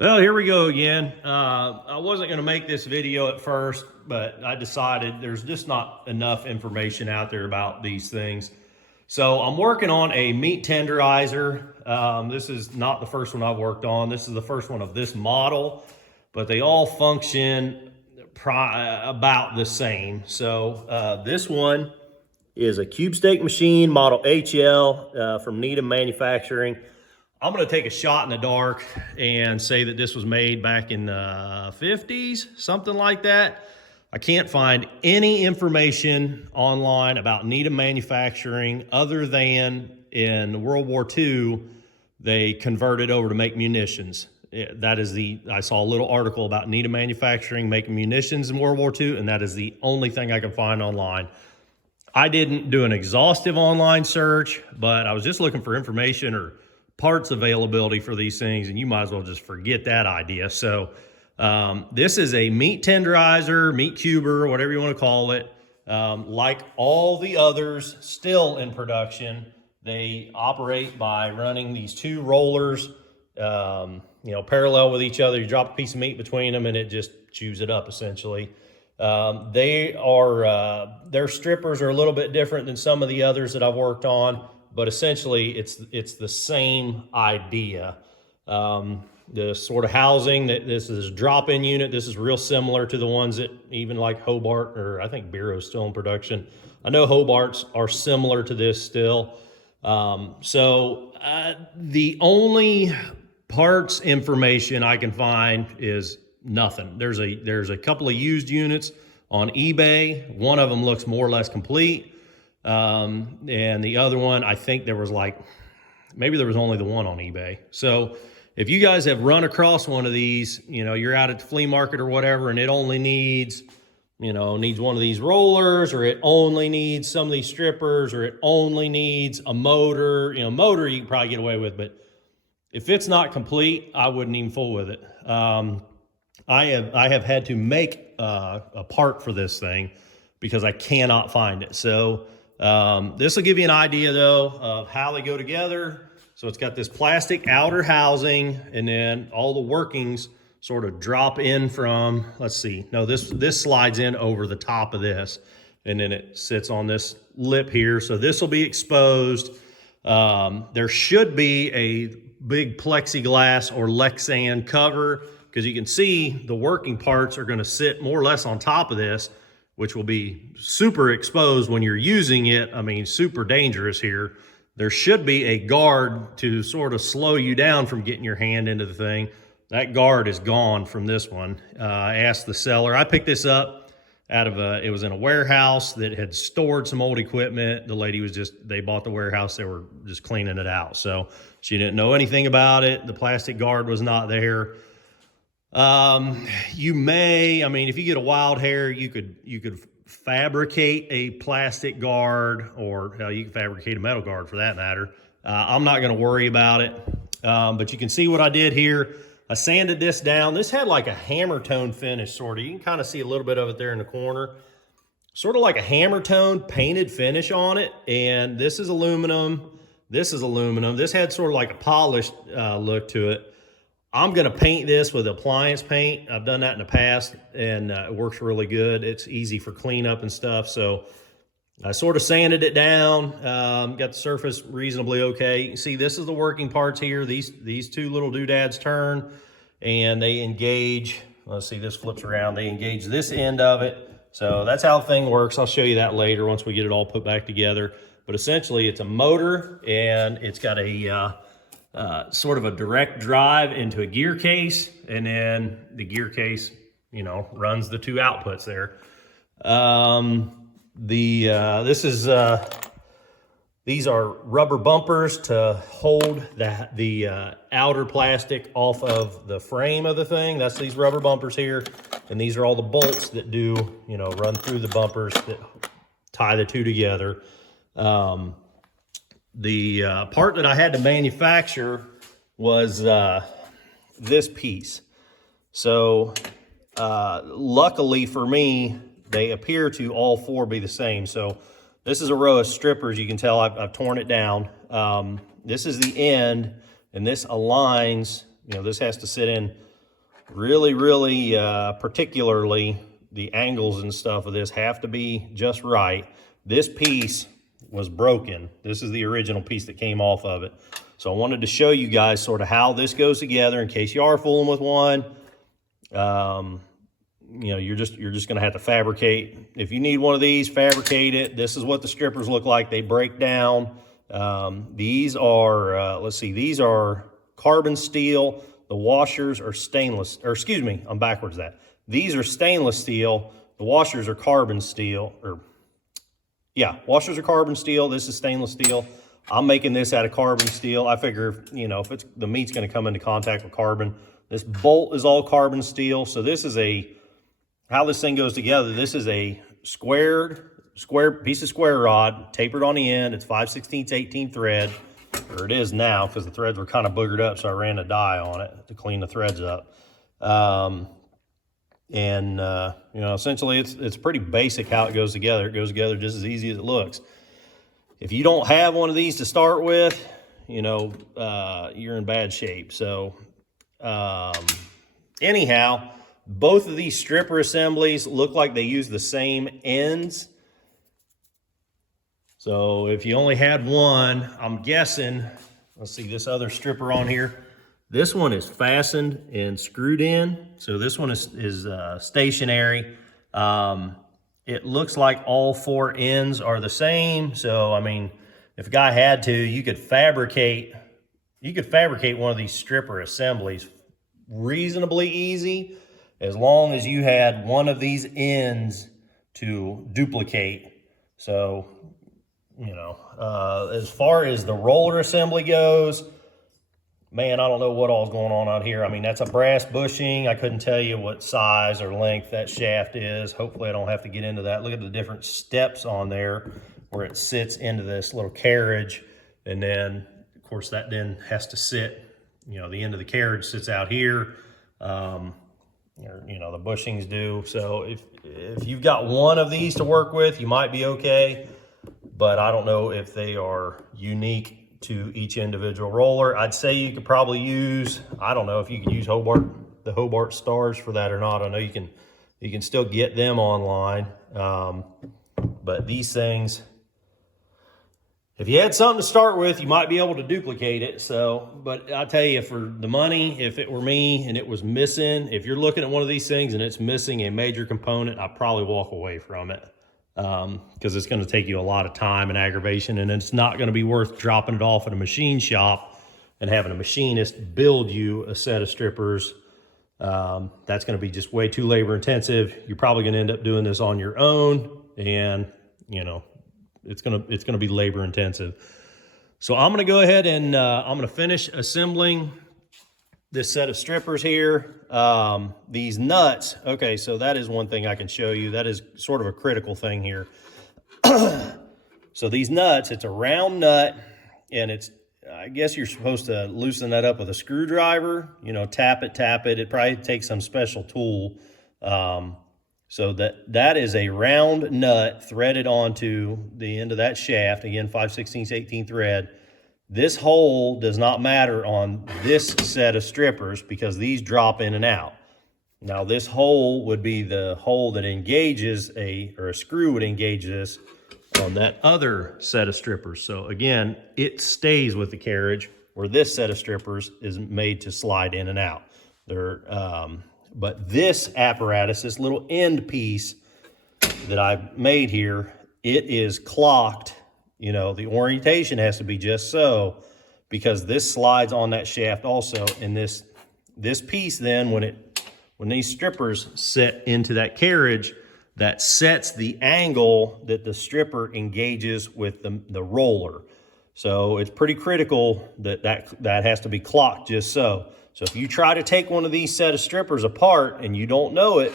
Well, here we go again. I wasn't going to make this video at first, but I decided there's just not enough information out there about these things. So I'm working on a meat tenderizer. This is not the first one I've worked on. This is the first one of this model, but they all function about the same. So this one is a cube steak machine, model HL from Needham Manufacturing. I'm going to take a shot in the dark and say that this was made back in the 50s, something like that. I can't find any information online about Needham Manufacturing other than in World War II, they converted over to make munitions. I saw a little article about Needham Manufacturing making munitions in World War II, and that is the only thing I can find online. I didn't do an exhaustive online search, but I was just looking for information or parts availability for these things, and you might as well just forget that idea. So this is a meat tenderizer, meat cuber, whatever you want to call it. Like all the others still in production, they operate by running these two rollers, parallel with each other. You drop a piece of meat between them and it just chews it up essentially. Their strippers are a little bit different than some of the others that I've worked on, but essentially it's the same idea. The sort of housing that this is a drop-in unit. This is real similar to the ones that even like Hobart, or I think Biro is still in production. I know Hobart's are similar to this still. The only parts information I can find is nothing. There's a couple of used units on eBay. One of them looks more or less complete. And the other one, I think there was maybe there was only the one on eBay. So if you guys have run across one of these, you're out at the flea market or whatever, and it only needs one of these rollers, or it only needs some of these strippers, or it only needs a motor, motor you can probably get away with, but if it's not complete, I wouldn't even fool with it. I have had to make a part for this thing because I cannot find it. So this will give you an idea though of how they go together. So it's got this plastic outer housing, and then all the workings sort of drop in from, let's see, no, this slides in over the top of this, and then it sits on this lip here. So this will be exposed. There should be a big plexiglass or Lexan cover, because you can see the working parts are going to sit more or less on top of this, which will be super exposed when you're using it. I mean, super dangerous here. There should be a guard to sort of slow you down from getting your hand into the thing. That guard is gone from this one. I asked the seller. I picked this up it was in a warehouse that had stored some old equipment. The lady they bought the warehouse. They were just cleaning it out. So she didn't know anything about it. The plastic guard was not there. If you get a wild hair, you could fabricate a plastic guard, or hell, you can fabricate a metal guard for that matter. I'm not going to worry about it. But you can see what I did here. I sanded this down. This had like a hammer tone finish, sort of. You can kind of see a little bit of it there in the corner. Sort of like a hammer tone painted finish on it. And this is aluminum. This is aluminum. This had sort of like a polished look to it. I'm going to paint this with appliance paint. I've done that in the past, and it works really good. It's easy for cleanup and stuff. So I sort of sanded it down, got the surface reasonably okay. You can see this is the working parts here. These two little doodads turn, and they engage. Let's see, this flips around. They engage this end of it. So that's how the thing works. I'll show you that later once we get it all put back together. But essentially, it's a motor, and it's got a sort of a direct drive into a gear case, and then the gear case, runs the two outputs there. These are rubber bumpers to hold the outer plastic off of the frame of the thing. That's these rubber bumpers here, and these are all the bolts that run through the bumpers that tie the two together. The part that I had to manufacture was this piece. So luckily for me, they appear to all four be the same. So this is a row of strippers. You can tell I've torn it down. This is the end, and this aligns. This has to sit in really, particularly the angles and stuff of this have to be just right. This piece was broken. This is the original piece that came off of it. So I wanted to show you guys sort of how this goes together in case you are fooling with one. You know, you're just going to have to fabricate. If you need one of these, fabricate it. This is what the strippers look like. They break down. These are, let's see, these are carbon steel. The washers are stainless, or excuse me, I'm backwards that. These are stainless steel. The washers are carbon steel, or yeah, washers are carbon steel. This is stainless steel. I'm making this out of carbon steel. I figure, you know, if it's the meat's going to come into contact with carbon. This bolt is all carbon steel. So this is how this thing goes together. This is a square piece of square rod tapered on the end. It's 5/16 18 thread, or it is now because the threads were kind of boogered up. So I ran a dye on it to clean the threads up. You know, essentially it's pretty basic how it goes together. It goes together just as easy as it looks. If you don't have one of these to start with, you know, you're in bad shape. So anyhow, both of these stripper assemblies look like they use the same ends. So if you only had one, I'm guessing, let's see this other stripper on here. This one is fastened and screwed in. So this one is stationary. It looks like all four ends are the same. So, I mean, if a guy had to, you could fabricate one of these stripper assemblies reasonably easy, as long as you had one of these ends to duplicate. So, you know, as far as the roller assembly goes, man, I don't know what all's going on out here. I mean, that's a brass bushing. I couldn't tell you what size or length that shaft is. Hopefully I don't have to get into that. Look at the different steps on there where it sits into this little carriage. And then, of course, that then has to sit, you know, the end of the carriage sits out here. Or, you know, the bushings do. So if you've got one of these to work with, you might be okay. But I don't know if they are unique to each individual roller. I'd say you could probably use, I don't know if you could use the Hobart stars for that or not. I know you can still get them online. But these things, if you had something to start with, you might be able to duplicate it. So, but I tell you, for the money, if it were me and it was missing, if you're looking at one of these things and it's missing a major component, I'd probably walk away from it. Because it's going to take you a lot of time and aggravation, and it's not going to be worth dropping it off at a machine shop and having a machinist build you a set of strippers. That's going to be just way too labor intensive. You're probably going to end up doing this on your own, and you know, it's going to be labor intensive. So I'm going to go ahead and I'm going to finish assembling this set of strippers here. These nuts, okay, so that is one thing I can show you. That is sort of a critical thing here. So these nuts, it's a round nut, and it's, I guess you're supposed to loosen that up with a screwdriver, you know, tap it. It probably takes some special tool. So that is a round nut threaded onto the end of that shaft. Again, 5/16 18 thread. This hole does not matter on this set of strippers because these drop in and out. Now this hole would be the hole that engages or a screw would engage this on that other set of strippers. So again, it stays with the carriage, where this set of strippers is made to slide in and out. But this apparatus, this little end piece that I made here, it is clocked. You know, the orientation has to be just so, because this slides on that shaft also. And this piece then, when these strippers set into that carriage, that sets the angle that the stripper engages with the roller. So it's pretty critical that has to be clocked just so. So if you try to take one of these set of strippers apart and you don't know it,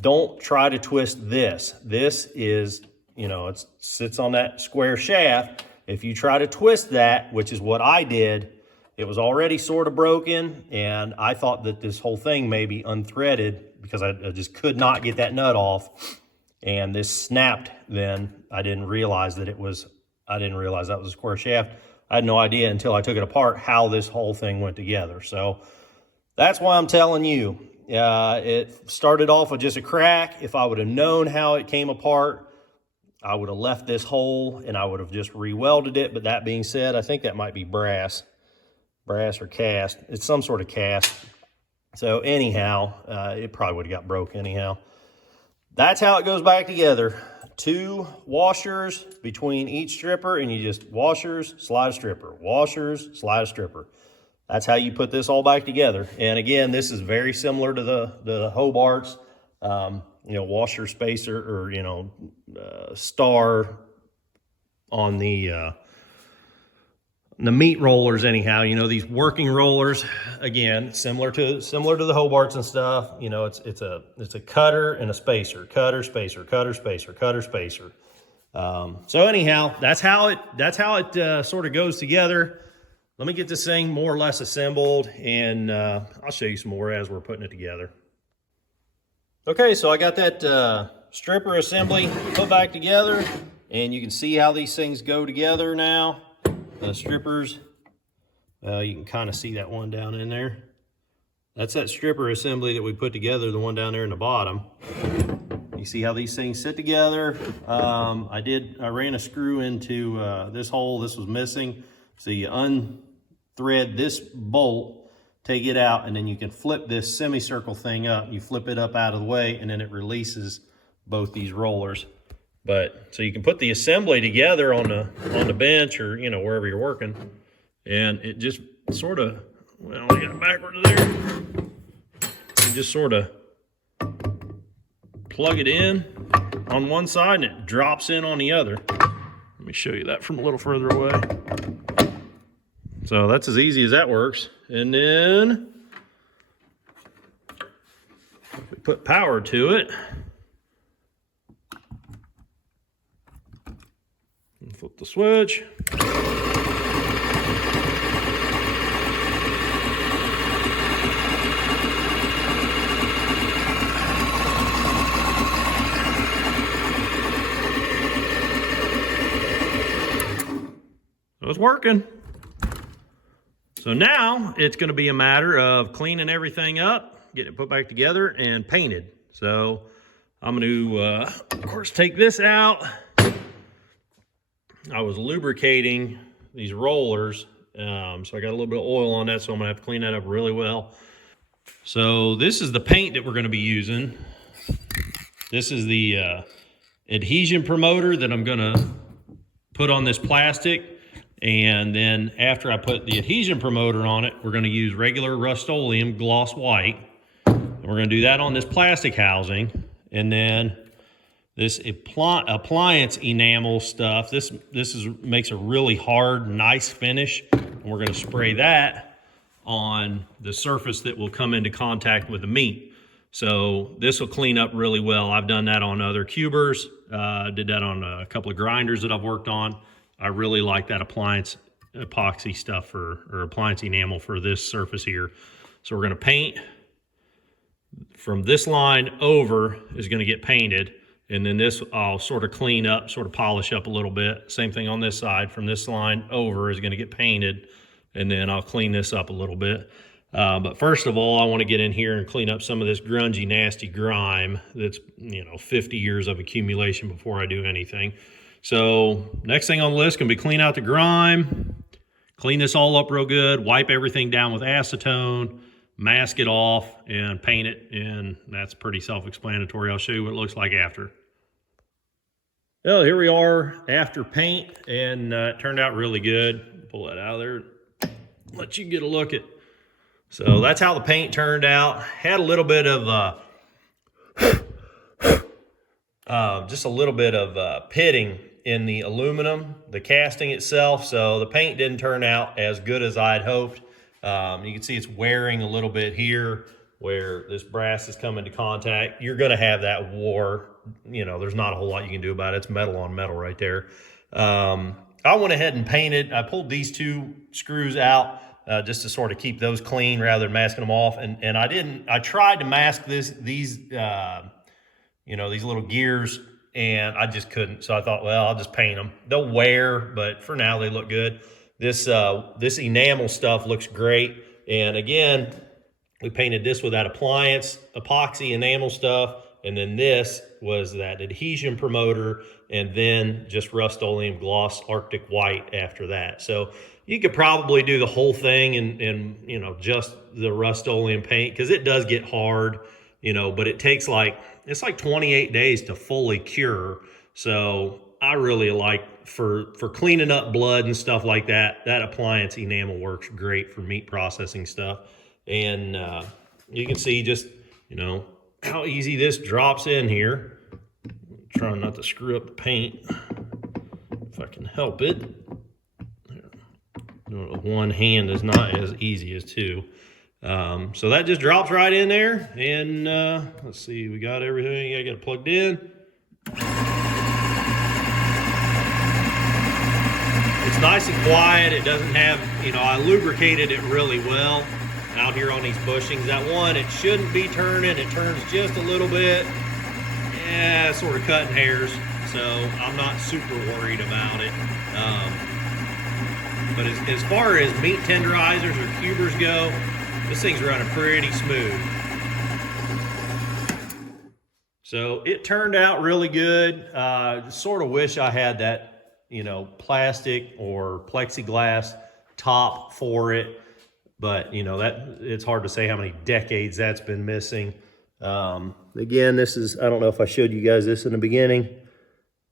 don't try to twist this. This is, you know, it sits on that square shaft. If you try to twist that, which is what I did, it was already sort of broken, and I thought that this whole thing may be unthreaded because I just could not get that nut off, and this snapped. Then I didn't realize that was a square shaft. I had no idea until I took it apart how this whole thing went together. So That's why I'm telling you. It started off with just a crack. If I would have known how it came apart, I would have left this hole and I would have just re-welded it. But that being said, I think that might be brass or cast. It's some sort of cast. So anyhow, it probably would have got broke anyhow. That's how it goes back together. 2 washers between each stripper, and you just washers, slide a stripper, washers, slide a stripper. That's how you put this all back together. And again, this is very similar to the Hobart's, washer spacer, or, star on the meat rollers anyhow. These working rollers, again, similar to the Hobart's and stuff. It's a cutter and a spacer, cutter, spacer, cutter, spacer, cutter, spacer. So anyhow, that's how it sort of goes together. Let me get this thing more or less assembled, and I'll show you some more as we're putting it together. Okay, so I got that stripper assembly put back together, and you can see how these things go together now. Strippers, you can kind of see that one down in there. That's that stripper assembly that we put together, the one down there in the bottom. You see how these things sit together. I ran a screw into this hole. This was missing. So you unthread this bolt, take it out, and then you can flip this semicircle thing up. You flip it up out of the way, and then it releases both these rollers. So you can put the assembly together on the bench, or wherever you're working, and it just sort of, well, I got it backwards there. You just sort of plug it in on one side, and it drops in on the other. Let me show you that from a little further away. So that's as easy as that works. And then if we put power to it, flip the switch. It's working. So now it's going to be a matter of cleaning everything up, getting it put back together and painted. So I'm going to, of course, take this out. I was lubricating these rollers, so I got a little bit of oil on that, so I'm gonna have to clean that up really well. So this is the paint that we're gonna be using. This is the adhesion promoter that I'm gonna put on this plastic, and then after I put the adhesion promoter on it, we're gonna use regular Rust-Oleum gloss white. And we're gonna do that on this plastic housing, and then this appliance enamel stuff, this makes a really hard, nice finish. And we're gonna spray that on the surface that will come into contact with the meat. So this will clean up really well. I've done that on other cubers, did that on a couple of grinders that I've worked on. I really like that appliance epoxy stuff or appliance enamel for this surface here. So we're gonna paint from this line over is gonna get painted. And then this I'll sort of clean up, sort of polish up a little bit. Same thing on this side. From this line over is going to get painted. And then I'll clean this up a little bit. But first of all, I want to get in here and clean up some of this grungy, nasty grime that's, 50 years of accumulation before I do anything. So next thing on the list can be clean out the grime, clean this all up real good, wipe everything down with acetone, mask it off, and paint it. And that's pretty self-explanatory. I'll show you what it looks like after. Well, here we are after paint, and it turned out really good. Pull that out of there, let you get a look at. So that's how the paint turned out. Had a little bit of just a little bit of pitting in the aluminum, the casting itself. So the paint didn't turn out as good as I'd hoped. You can see it's wearing a little bit here where this brass is coming to contact. You're going to have that war. There's not a whole lot you can do about it. It's metal on metal right there. I went ahead and painted. I pulled these 2 screws out just to sort of keep those clean rather than masking them off. And I tried to mask these little gears, and I just couldn't. So I thought, well, I'll just paint them. They'll wear, but for now they look good. This enamel stuff looks great. And again, We painted this with that appliance, epoxy enamel stuff, and then this was that adhesion promoter, and then just Rust-Oleum gloss Arctic white after that. So you could probably do the whole thing in you know, just the Rust-Oleum paint, because it does get hard, you know, but it takes it's like 28 days to fully cure. So I really like for cleaning up blood and stuff like that, that appliance enamel works great for meat processing stuff. And you can see just, you know, how easy this drops in here. Trying not to screw up the paint if I can help it. Doing it with one hand is not as easy as two. So that just drops right in there. And let's see, we got everything. I got it plugged in. It's nice and quiet. It doesn't have, you know, I lubricated it really well out here on these bushings. That one, it shouldn't be turning. It turns just a little bit. Yeah, sort of cutting hairs. So I'm not super worried about it. But as far as meat tenderizers or cubers go, this thing's running pretty smooth. So it turned out really good. Sort of wish I had that, you know, plastic or plexiglass top for it. But, you know, that it's hard to say how many decades that's been missing. Again, this is, I don't know if I showed you guys this in the beginning.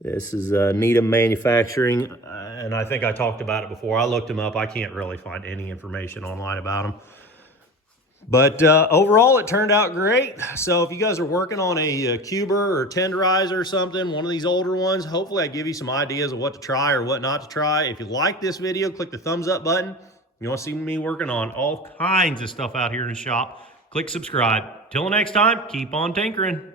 This is Needham Manufacturing, and I think I talked about it before. I looked them up. I can't really find any information online about them. But overall, it turned out great. So if you guys are working on a cuber or tenderizer or something, one of these older ones, hopefully I give you some ideas of what to try or what not to try. If you like this video, click the thumbs up button. You want to see me working on all kinds of stuff out here in the shop, click subscribe. Till next time, keep on tinkering.